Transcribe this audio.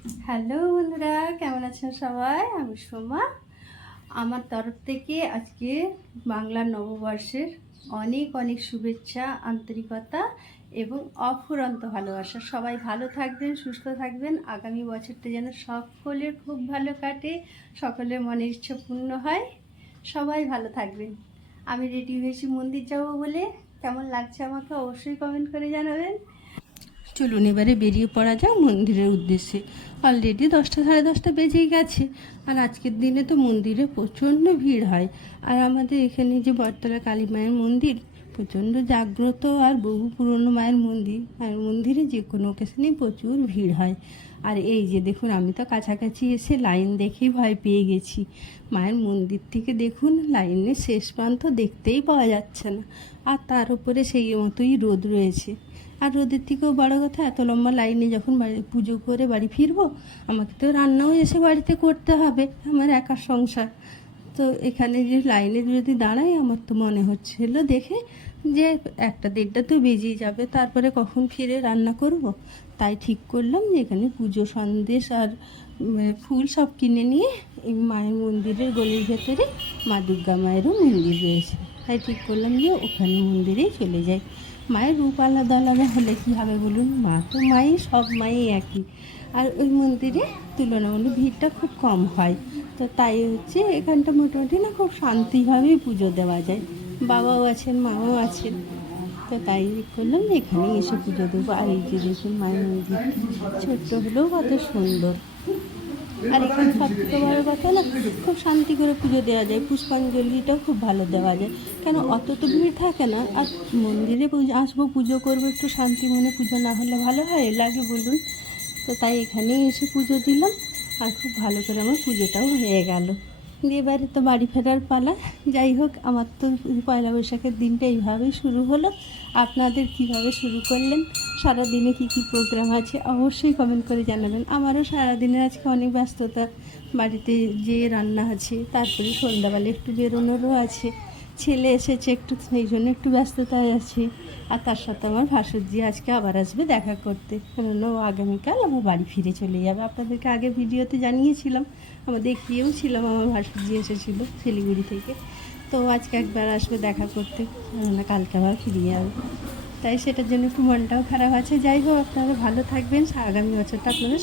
Hello বন্ধুরা, কেমন আছেন সবাই? আমি সোমা। আমার তরফ থেকে আজকে বাংলা নববর্ষের অনেক অনেক শুভেচ্ছা, আন্তরিকতা এবং অফুরন্ত ভালোবাসা। সবাই ভালো থাকবেন, সুস্থ থাকবেন। আগামী বছরটা যেন সকলের খুব ভালো কাটে, সকলের মনের ইচ্ছা পূর্ণ হয়। সবাই ভালো থাকবেন। আমি রেডি হয়েছি মন্দির যাব বলে। কেমন লাগছে আমাকে অবশ্যই কমেন্ট করে জানাবেন। চলুন এবারে বেরিয়ে পড়া যাক মন্দিরের উদ্দেশ্যে। অলরেডি 10টা সাড়ে 10টা বেজেই গেছে। আর আজকের দিনে তো মন্দিরে প্রচণ্ড ভিড় হয়। আর আমাদের এখানে যে বটতলা কালী মায়ের মন্দির প্রচণ্ড জাগ্রত আর বহু পুরনো মায়ের মন্দির। আর মন্দিরে যে কোনো ওকেশনেই প্রচুর ভিড় হয়। আর এই যে দেখুন, আমি তো কাছাকাছি এসে লাইন দেখেই ভয় পেয়ে গেছি। মায়ের মন্দির থেকে দেখুন লাইনের শেষ প্রান্ত দেখতেই পাওয়া যাচ্ছে না। আর তার উপরে সেই মতোই রোদ রয়েছে। আর রোদের থেকেও বড় কথা, এত লম্বা লাইনে যখন বাড়ি পুজো করে বাড়ি ফিরবো, আমাকে তো রান্নাও এসে বাড়িতে করতে হবে, আমার একার সংসার। তো এখানে যে লাইনে যদি দাঁড়াই, আমার তো মনে হচ্ছিল দেখে যে 1টা 1:30 তো বেজেই যাবে, তারপরে কখন ফিরে রান্না করব। তাই ঠিক করলাম যে এখানে পুজো সন্দেশ আর ফুল সব কিনে নিয়ে এই মায়ের মন্দিরের গলির ভেতরে মা দুর্গা মায়েরও মন্দির রয়েছে, তাই ঠিক করলাম যে ওখানে মন্দিরেই চলে যাই। মায়ের রূপ আলাদা আলাদা হলে কী হবে বলুন, মা তো মাই, সব মাই একই। আর ওই মন্দিরে তুলনামূলক ভিড়টা খুব কম হয়। তো তাই হচ্ছে এখানটা মোটামুটি না খুব শান্তিভাবেই পুজো দেওয়া যায়। বাবাও আছেন, মাও আছেন। তো তাই করলাম যে এখানেই এসে পুজো দেবো। আর এই যে দেখুন মায়ের মন্দির ছোট্ট হলেও কত সুন্দর। আর এখানে সবথেকে বড় কথা না, খুব শান্তি করে পুজো দেওয়া যায়। পুষ্পাঞ্জলিটাও খুব ভালো দেওয়া যায়, কেন অত তো ভিড় থাকে না। আর মন্দিরে আসবো, পুজো করবো, একটু শান্তি মনে পুজো না হলে ভালো হয় লাগে বলুন? তো তাই এখানেই এসে পুজো দিলাম। আর খুব ভালো করে আমার পুজোটাও হয়ে গেল। দিয়ে এবারে তো বাড়ি ফেরার পালা। যাই হোক, আমার তো পয়লা বৈশাখের দিনটা এইভাবেই শুরু হলো। আপনাদের কিভাবে শুরু করলেন, সারাদিনে কি কি প্রোগ্রাম আছে অবশ্যই কমেন্ট করে জানাবেন। আমারও সারাদিনের আজকে অনেক ব্যস্ততা, বাড়িতে যে রান্না আছে, তারপরে সন্ধ্যাবেলা একটু বেরোনোরও আছে। ছেলে এসেছে একটু, সেই জন্য একটু ব্যস্ততায় আছি। আর তার সাথে আমার ভাসুরজি আজকে আবার আসবে দেখা করতে, কেননা ও আগামীকাল আমার বাড়ি ফিরে চলে যাবে। আপনাদেরকে আগে ভিডিওতে জানিয়েছিলাম, আমার দেখিয়েও ছিলাম, আমার ভাসুরজি এসেছিলো শিলিগুড়ি থেকে। তো আজকে একবার আসবে দেখা করতে, কেননা কালকে আবার ফিরে যাবে। তাই সেটার জন্য একটু মনটাও খারাপ আছে। যাই হোক, আপনারা ভালো থাকবেন, আগামী বছরটা আপনারা